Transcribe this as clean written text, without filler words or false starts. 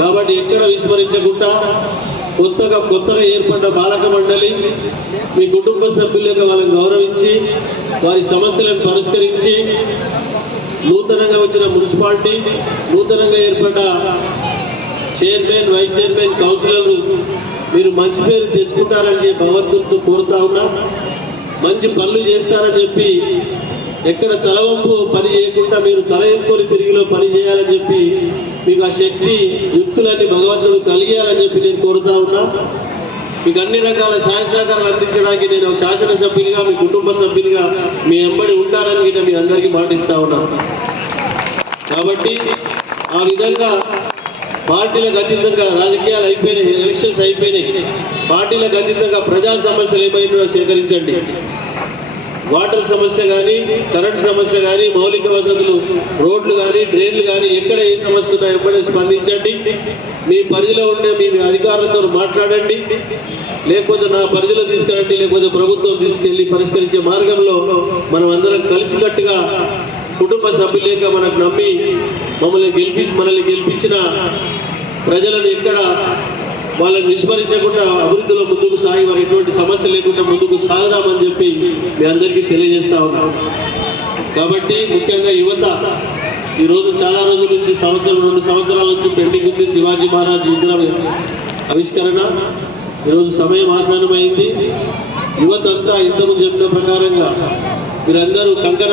కాబట్టి ఎక్కడ విస్మరించకుండా కొత్తగా ఏర్పడ్డ పాలక మండలి మీ కుటుంబ సభ్యులుగా వాళ్ళని గౌరవించి వారి సమస్యలను పరిష్కరించి నూతనంగా వచ్చిన మున్సిపాలిటీ నూతనంగా ఏర్పడ్డ చైర్మన్ వైస్ చైర్మన్ కౌన్సిలర్లు మీరు మంచి పేరు తెచ్చుకుంటారని భగవంతుడితో కోరుతా ఉన్నా. మంచి పనులు చేస్తారని చెప్పి ఎక్కడ తలవంపు పని చేయకుండా మీరు తల ఎత్తుకొని తిరిగిలో పని చేయాలని చెప్పి మీకు ఆ శక్తి యుక్తులన్నీ భగవంతుడు కలిగేయాలని చెప్పి నేను కోరుతా ఉన్నా. మీకు అన్ని రకాల సహాయ సహకారాలు అందించడానికి నేను శాసనసభ్యునిగా మీ కుటుంబ సభ్యునిగా మీ వెంబడి ఉంటానని గిట్ట మీ అందరికీ మాటిస్తా ఉన్నాను. కాబట్టి ఆ విధంగా పార్టీలకు అతీతంగా రాజకీయాలు అయిపోయినాయి, ఎలక్షన్స్ అయిపోయినాయి. పార్టీలకు అతీతంగా ప్రజా సమస్యలు ఏమైనా సేకరించండి. వాటర్ సమస్య కానీ, కరెంట్ సమస్య కానీ, మౌలిక వసతులు, రోడ్లు కానీ, డ్రైన్లు కానీ, ఎక్కడ ఏ సమస్య ఉన్నా ఎప్పుడైనా స్పందించండి. మీ పరిధిలో ఉండే మీ అధికారులతో మాట్లాడండి. లేకపోతే నా పరిధిలో తీసుకురండి, లేకపోతే ప్రభుత్వం తీసుకెళ్లి పరిష్కరించే మార్గంలో మనం అందరం కలిసికట్టుగా కుటుంబ సభ్యులేక మనకు నమ్మి మనల్ని గెలిపించిన ప్రజలను ఎక్కడ వాళ్ళని విస్మరించకుండా అభివృద్ధిలో ముందుకు సాగి వారు ఎటువంటి సమస్య లేకుండా ముందుకు సాగుదామని చెప్పి మీ అందరికీ తెలియజేస్తా ఉన్నాం. కాబట్టి ముఖ్యంగా యువత ఈరోజు చాలా రోజుల నుంచి 2 సంవత్సరాల నుంచి పెండింగ్ ఉంది శివాజీ మహారాజ్ విగ్రహం ఆవిష్కరణ. ఈరోజు సమయం ఆసన్నమైంది. యువత అంతా ఇంతకు చెప్పిన ప్రకారంగా మీరందరూ కంకణ